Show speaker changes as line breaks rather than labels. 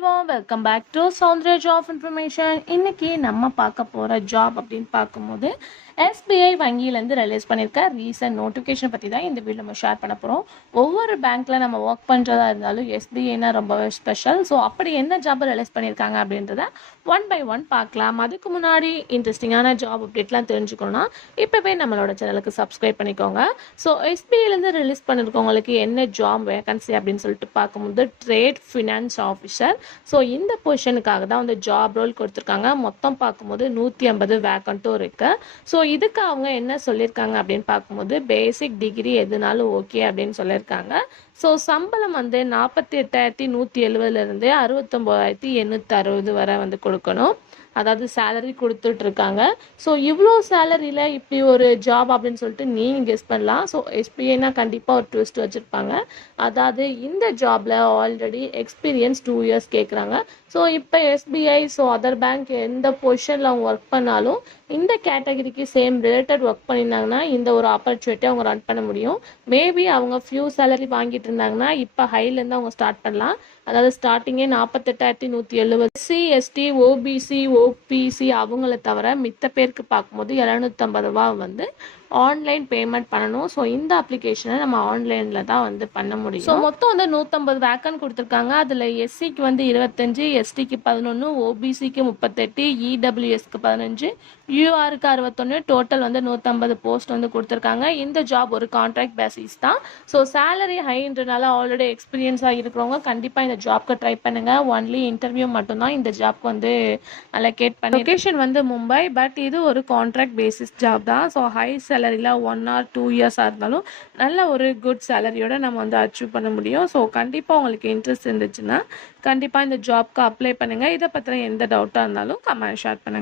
Selvam welcome back to Soundarya job information இன்னைக்கு நம்ம பார்க்க போகிற ஜாப் அப்படின்னு பார்க்கும்போது எஸ்பிஐ வங்கியிலேருந்து ரிலீஸ் பண்ணியிருக்க ரீசன்ட் நோட்டிஃபிகேஷன் பற்றி தான் இந்த வீடியோ நம்ம ஷேர் பண்ண போகிறோம் ஒவ்வொரு பேங்க்கில் நம்ம ஒர்க் பண்ணுறதா இருந்தாலும் எஸ்பிஐனா ரொம்பவே ஸ்பெஷல் ஸோ அப்படி என்ன ஜாப் ரிலீஸ் பண்ணியிருக்காங்க அப்படின்றத ஒன் பை ஒன் பார்க்கலாம். அதுக்கு முன்னாடி இன்ட்ரெஸ்டிங்கான ஜாப் அப்டேட்லாம் தெரிஞ்சுக்கணும்னா இப்போவே நம்மளோட சேனலுக்கு சப்ஸ்கிரைப் பண்ணிக்கோங்க. ஸோ எஸ்பிஐலேருந்து ரிலீஸ் பண்ணியிருக்கவங்களுக்கு என்ன ஜாப் வேகன்சி அப்படின்னு சொல்லிட்டு பார்க்கும்போது ட்ரேட் ஃபினான்ஸ் ஆஃபீஸர் ஸோ இந்த பொசிஷனுக்காக தான் வந்து ஜாப் ரோல் கொடுத்துருக்காங்க. மொத்தம் பார்க்கும்போது நூற்றி ஐம்பது வேக்கண்ட்டும் இருக்குது ஸோ இதுக்கு அவங்க என்ன சொல்லியிருக்காங்க அப்படின்னு பார்க்கும்போது பேசிக் டிகிரி எதுனாலும் ஓகே அப்படின்னு சொல்லியிருக்காங்க. ஸோ சம்பளம் வந்து நாற்பத்தி எட்டாயிரத்தி நூற்றி எழுபதுலேருந்து அறுபத்தொம்போதாயிரத்தி எண்ணூற்றி அறுபது வரை வந்து கொடுக்கணும். அதாவது சேலரி கொடுத்துட்ருக்காங்க. ஸோ இவ்வளோ சேலரியில் இப்படி ஒரு ஜாப் அப்படின்னு சொல்லிட்டு நீங்கள் கெஸ் பண்ணலாம். ஸோ எஸ்பிஐனா கண்டிப்பாக ஒரு ட்விஸ்ட் வச்சுருப்பாங்க. அதாவது இந்த ஜாபில் ஆல்ரெடி எக்ஸ்பீரியன்ஸ் டூ இயர்ஸ் கேட்குறாங்க ஸோ இப்போ எஸ்பிஐ ஸோ அதர் பேங்க் எந்த பொசிஷனில் அவங்க ஒர்க் பண்ணாலும் இந்த கேட்டகரிக்கு சேம் ரிலேட்டட் ஒர்க் பண்ணியிருந்தாங்கன்னா இந்த ஒரு ஆப்பர்ச்சுனிட்டி அவங்க ரன் பண்ண முடியும். மேபி அவங்க ஃபியூ சேலரி வாங்கிட்டு இருந்தாங்கன்னா இப்போ ஹைலேருந்து அவங்க ஸ்டார்ட் பண்ணலாம். அதாவது ஸ்டார்டிங்கே நாற்பத்தெட்டாயிரத்தி நூற்றி எழுபது சிஎஸ்டி ஓபிசி ஓபிசி அவங்கள தவிர மித்த பேருக்கு பார்க்கும்போது எழுநூற்றம்பது ரூபா வந்து ஆன்லைன் பேமெண்ட் பண்ணணும். ஸோ இந்த அப்ளிகேஷனை நம்ம ஆன்லைனில் தான் வந்து பண்ண முடியும். ஸோ மொத்தம் வந்து நூற்றம்பது வேக்கன் கொடுத்துருக்காங்க. அதில் எஸ்சிக்கு வந்து இருபத்தஞ்சு எஸ்டிக்கு பதினொன்று ஓபிசிக்கு முப்பத்தெட்டு இடபிள்யூஎஸ்க்கு பதினஞ்சு யூஆருக்கு அறுபத்தொன்று டோட்டல் வந்து நூற்றம்பது போஸ்ட் வந்து கொடுத்துருக்காங்க. இந்த ஜாப் ஒரு கான்ட்ராக்ட் பேசிஸ் தான். ஸோ சேலரி ஹைன்றனால ஆல்ரெடி எக்ஸ்பீரியன்ஸாக இருக்கிறவங்க கண்டிப்பாக இந்த ஜாப்க்கு ட்ரை பண்ணுங்கள் ஒன்லி இன்டர்வியூ மட்டும்தான் இந்த ஜாப்க்கு வந்து அலோகேட் பண்ணி லொக்கேஷன் வந்து மும்பை பட் இது ஒரு கான்ட்ராக்ட் பேசிஸ் ஜாப் தான். ஸோ ஹை சேலரியில் ஒன் ஆர் டூ இயர்ஸாக இருந்தாலும் நல்ல ஒரு குட் சேலரியோட நம்ம வந்து அச்சீவ் பண்ண முடியும். ஸோ கண்டிப்பாக உங்களுக்கு இன்ட்ரெஸ்ட் இருந்துச்சுன்னா கண்டிப்பாக இந்த ஜாப்க்கு அப்ளை பண்ணுங்கள் இதை பற்றின எந்த டவுட்டாக இருந்தாலும் கமெண்ட் ஷேர் பண்ணுங்கள்